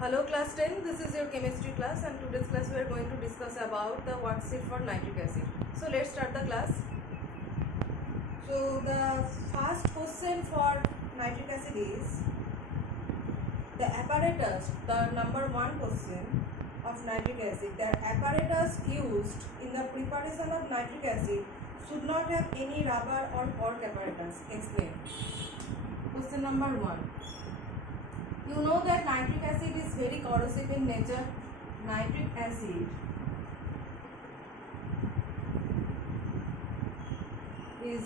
Hello class 10, this is your chemistry class and today's class we are going to discuss about the worksheet for nitric acid. So let's start the class. So the first question for nitric acid is the apparatus, the number one question of nitric acid, the apparatus used in the preparation of nitric acid should not have any rubber or cork apparatus. Explain. Question number one. You know that nitric acid is very corrosive in nature. Nitric acid is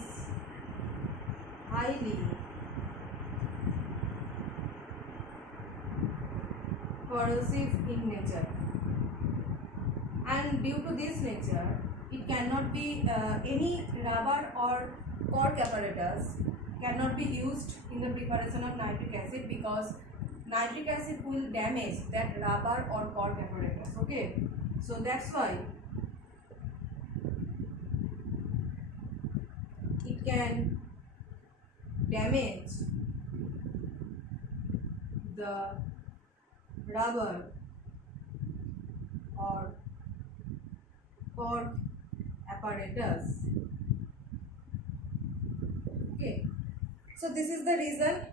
highly corrosive in nature, and due to this nature it cannot be any rubber or cork apparatus cannot be used in the preparation of nitric acid because nitric acid will damage that rubber or cork apparatus. Okay, so that's why it can damage the rubber or cork apparatus. Okay, so this is the reason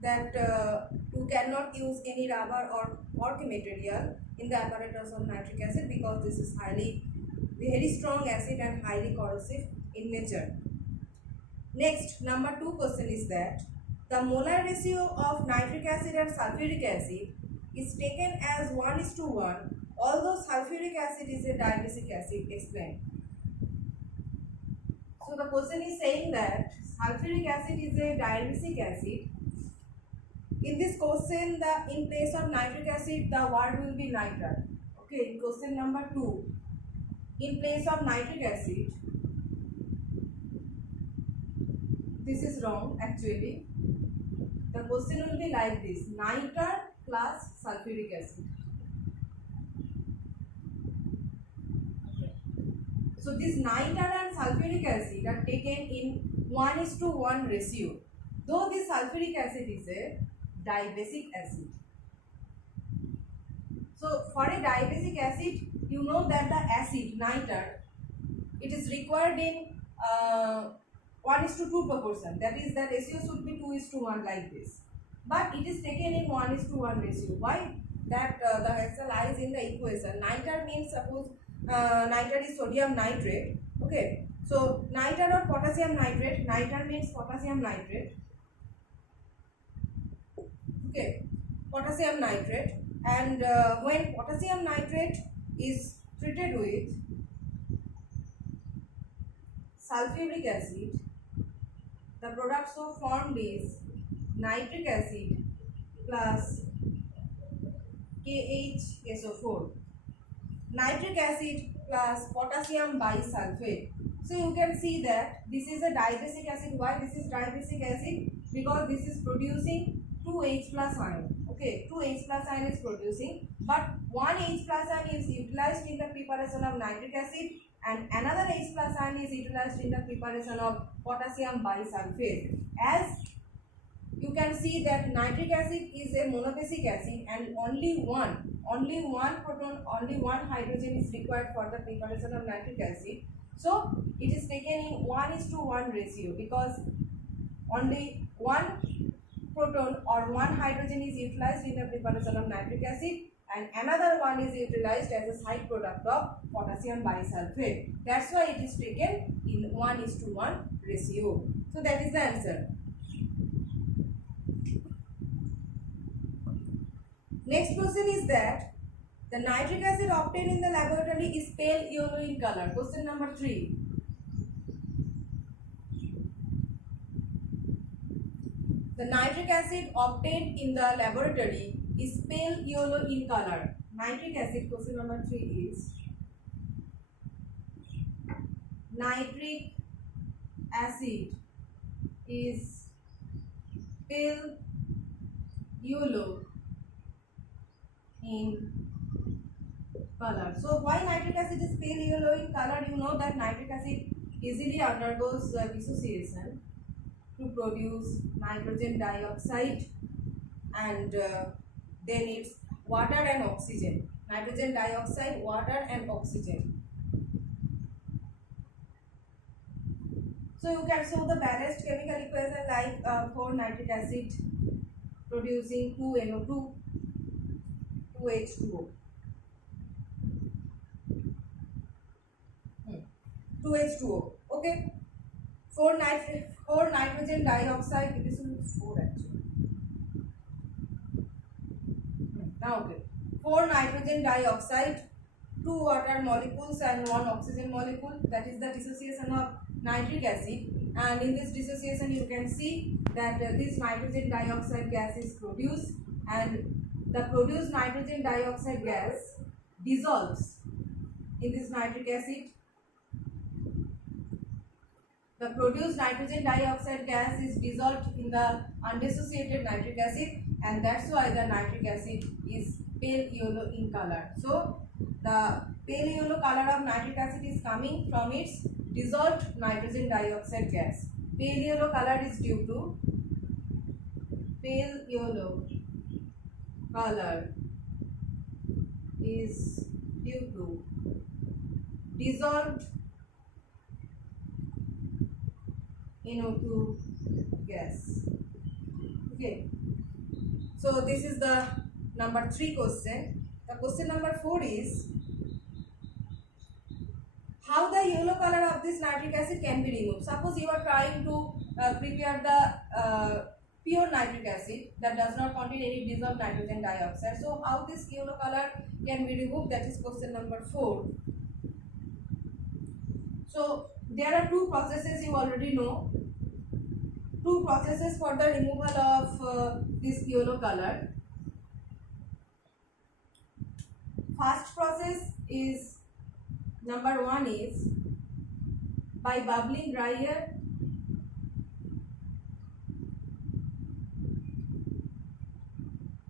that you cannot use any rubber or cork material in the apparatus of nitric acid because this is very strong acid and highly corrosive in nature. Next, number two question is that the molar ratio of nitric acid and sulfuric acid is taken as 1:1, although sulfuric acid is a diabasic acid. Explain. So the question is saying that sulfuric acid is a diabasic acid. In this question, in place of nitric acid, the word will be nitrat. Okay, in question number 2, in place of nitric acid, this is wrong actually. The question will be like this: nitrat plus sulfuric acid. Okay. So this nitrat and sulfuric acid are taken in 1:1 ratio. Though this sulfuric acid is a diabasic acid. So for a diabasic acid, you know that the acid nitrat, it is required in 1:2 proportion. That is, the ratio should be 2:1 like this. But it is taken in 1:1 ratio. Why? That the answer lies in the equation. Nitrat means, suppose nitrat is sodium nitrate. Okay. So nitrat or potassium nitrate. Nitrat means potassium nitrate. Okay, potassium nitrate, and when potassium nitrate is treated with sulfuric acid, the product so formed is nitric acid plus KHSO4, nitric acid plus potassium bisulfate. So you can see that this is a diabasic acid. Why this is diabasic acid? Because this is producing 2H plus ion. Okay, 2H plus ion is producing, but one H plus ion is utilized in the preparation of nitric acid and another H plus ion is utilized in the preparation of potassium bisulfate. As you can see that nitric acid is a monobasic acid and only one proton, only one hydrogen is required for the preparation of nitric acid. So it is taken in 1:1 ratio because only one proton or one hydrogen is utilized in the preparation of nitric acid and another one is utilized as a side product of potassium bisulfate. That's why it is taken in 1:1 ratio. So that is the answer. Next question is that the nitric acid obtained in the laboratory is pale yellow in color. Question number 3. The nitric acid obtained in the laboratory is pale yellow in color. Nitric acid, question number 3 is nitric acid is pale yellow in color. So why nitric acid is pale yellow in color? You know that nitric acid easily undergoes dissociation to produce nitrogen dioxide and then its water and oxygen. Nitrogen dioxide, water and oxygen. So you can show the balanced chemical equation like 4 nitric acid producing 2NO2, 2H2O. 2H2O. Okay. 4 nitrogen dioxide. This will be 4 actually. Now okay. 4 nitrogen dioxide, 2 water molecules and 1 oxygen molecule. That is the dissociation of nitric acid. And in this dissociation you can see that this nitrogen dioxide gas is produced, and the produced nitrogen dioxide gas dissolves in this nitric acid. The produced nitrogen dioxide gas is dissolved in the undissociated nitric acid, and that's why the nitric acid is pale yellow in color. So the pale yellow color of nitric acid is coming from its dissolved nitrogen dioxide gas. Pale yellow color is due to pale yellow color is due to dissolved NO2 gas. Okay. So this is the number 3 question. The question number 4 is how the yellow color of this nitric acid can be removed. Suppose you are trying to prepare the pure nitric acid that does not contain any dissolved nitrogen dioxide. So how this yellow color can be removed? That is question number 4. So there are 2 processes you already know. 2 processes for the removal of this yellow color. First process is number 1 is by bubbling dry air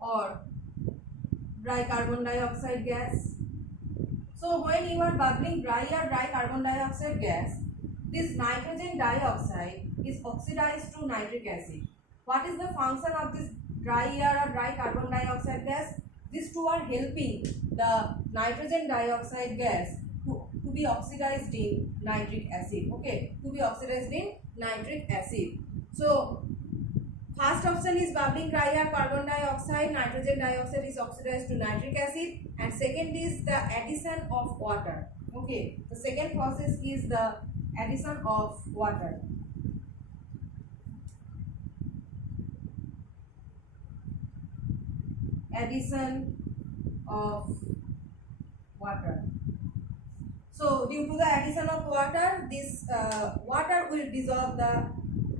or dry carbon dioxide gas. So when you are bubbling dry air, dry carbon dioxide gas, this nitrogen dioxide is oxidized to nitric acid. What is the function of this dry air or dry carbon dioxide gas? These two are helping the nitrogen dioxide gas to be oxidized in nitric acid. Okay, to be oxidized in nitric acid. So first option is bubbling dry air, carbon dioxide, nitrogen dioxide is oxidized to nitric acid, and second is the addition of water. Okay, the second process is the addition of water. Addition of water. So due to the addition of water, this water will dissolve the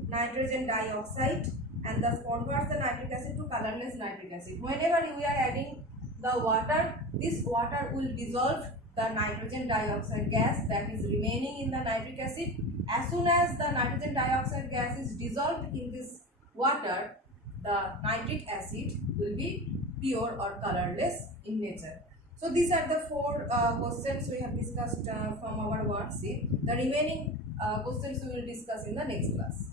nitrogen dioxide and thus converts the nitric acid to colorless nitric acid. Whenever you are adding the water, this water will dissolve the nitrogen dioxide gas that is remaining in the nitric acid. As soon as the nitrogen dioxide gas is dissolved in this water, the nitric acid will be pure or colorless in nature. So these are the 4 questions we have discussed from our worksheet. The remaining questions we will discuss in the next class.